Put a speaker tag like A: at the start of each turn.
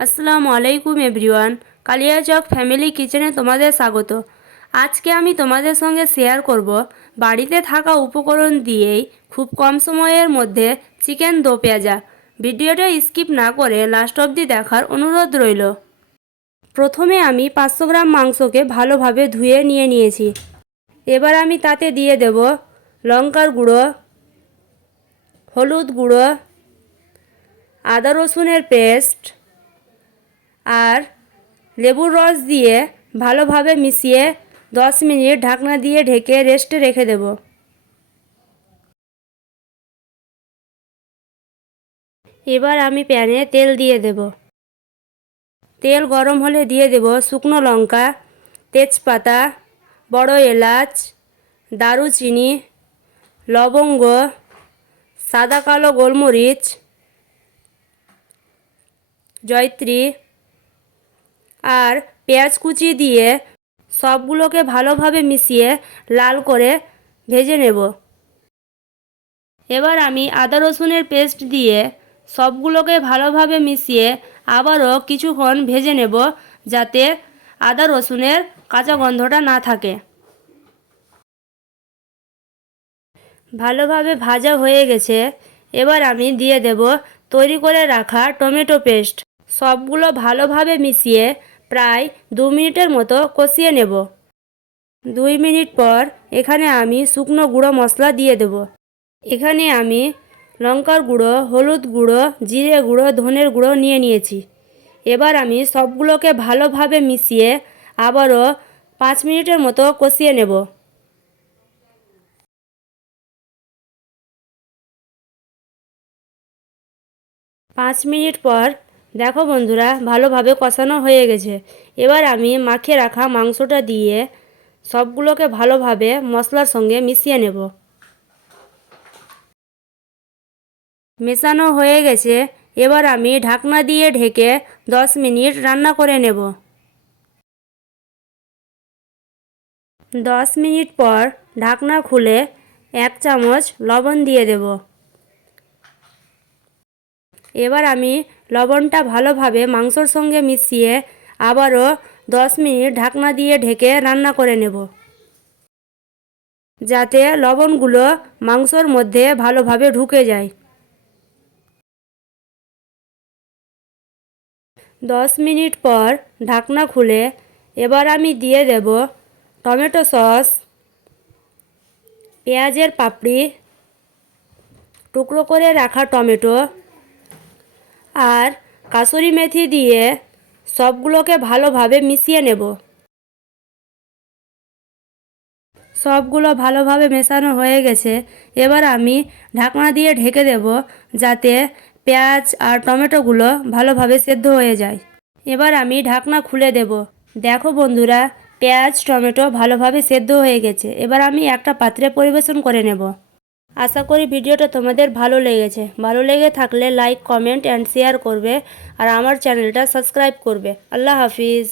A: আসসালামু আলাইকুম everyone Kaliachak family কিচেনে তোমাদের স্বাগত। আজকে আমি তোমাদের সঙ্গে শেয়ার করব বাড়িতে থাকা উপকরণ দিয়েই খুব কম সময়ের মধ্যে চিকেন দো পেঁয়াজা। ভিডিওটা স্কিপ না করে লাস্ট অবধি দেখার অনুরোধ রইল। প্রথমে আমি পাঁচশো গ্রাম মাংসকে ভালোভাবে ধুয়ে নিয়ে নিয়েছি। এবার আমি তাতে দিয়ে দেব লঙ্কার গুঁড়ো, হলুদ গুঁড়ো, আদা রসুনের পেস্ট আর লেবুর রস দিয়ে ভালোভাবে মিশিয়ে দশ মিনিট ঢাকনা দিয়ে ঢেকে রেস্টে রেখে দেব। এবার আমি প্যানে তেল দিয়ে দেব। তেল গরম হলে দিয়ে দেব শুকনো লঙ্কা, তেজপাতা, বড় এলাচ, দারুচিনি, লবঙ্গ, সাদা কালো গোলমরিচ, জয়ত্রী আর পেঁয়াজ কুচি দিয়ে সবগুলোকে ভালোভাবে মিশিয়ে লাল করে ভেজে নেব। এবার আমি আদা রসুনের পেস্ট দিয়ে সবগুলোকে ভালোভাবে মিশিয়ে আবারও কিছুক্ষণ ভেজে নেব যাতে আদা রসুনের কাঁচা গন্ধটা না থাকে। ভালোভাবে ভাজা হয়ে গেছে। এবার আমি দিয়ে দেব তৈরি করে রাখা টমেটো পেস্ট। সবগুলো ভালোভাবে মিশিয়ে প্রায় দু মিনিটের মতো কষিয়ে নেব। দুই মিনিট পর এখানে আমি শুকনো গুঁড়ো মশলা দিয়ে দেব। এখানে আমি লঙ্কার গুঁড়ো, হলুদ গুঁড়ো, জিরে গুঁড়ো, ধনের গুঁড়ো নিয়ে নিয়েছি। এবার আমি সবগুলোকে ভালোভাবে মিশিয়ে আবারও পাঁচ মিনিটের মতো কষিয়ে নেব। পাঁচ মিনিট পর দেখো বন্ধুরা, ভালোভাবে কষানো হয়ে গেছে। এবার আমি মাখে রাখা মাংসটা দিয়ে সবগুলোকে ভালোভাবে মশলার সঙ্গে মিশিয়ে নেব। মেশানো হয়ে গেছে। এবার আমি ঢাকনা দিয়ে ঢেকে দশ মিনিট রান্না করে নেব। দশ মিনিট পর ঢাকনা খুলে এক চামচ লবণ দিয়ে দেব। এবার আমি লবণটা ভালোভাবে মাংসর সঙ্গে মিশিয়ে আবারও দশ মিনিট ঢাকনা দিয়ে ঢেকে রান্না করে নেব। যাতে লবণগুলো মাংসর মধ্যে ভালোভাবে ঢুকে যায়। দশ মিনিট পর ঢাকনা খুলে এবার আমি দিয়ে দেব টমেটো সস, পেঁয়াজের পাপড়ি, টুকরো করে রাখা টমেটো আর কাসুরি মেথি দিয়ে সবগুলোকে ভালোভাবে মিশিয়ে নেব। সবগুলো ভালোভাবে মেশানো হয়ে গেছে। এবার আমি ঢাকনা দিয়ে ঢেকে দেব যাতে পেঁয়াজ আর টমেটোগুলো ভালোভাবে সেদ্ধ হয়ে যায়। এবার আমি ঢাকনা খুলে দেব। দেখো বন্ধুরা, পেঁয়াজ, টমেটো ভালোভাবে সেদ্ধ হয়ে গেছে। এবার আমি একটা পাত্রে পরিবেশন করে নেব। আশা করি ভিডিওটা তোমাদের ভালো লেগেছে। ভালো লেগে থাকলে লাইক কমেন্ট অ্যান্ড শেয়ার করবে। আর আমার চ্যানেলটা সাবস্ক্রাইব করবে। আল্লাহ হাফিজ।